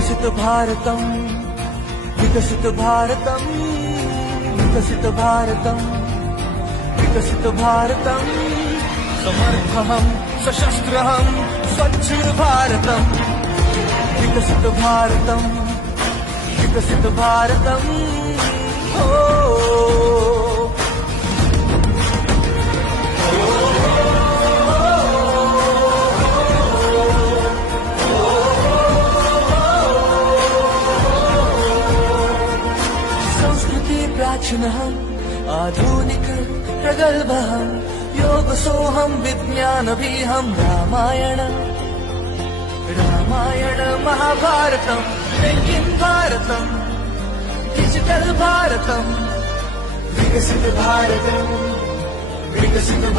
विकसित भारतम, विकसित भारतम, विकसित भारतम, विकसित भारतम, समर्थहं सशस्त्रहं स्वच्छ भारतम, विकसित भारतम, विकसित भारतम, संस्कृति प्राचीनहं आधुनिक प्रगल्भहं योगसोऽहं विज्ञानभिहं रामायण, रामायण महाभारतं मेकिंग भारतं, डिजिटल भारतं, विकसित भारतं, विकसित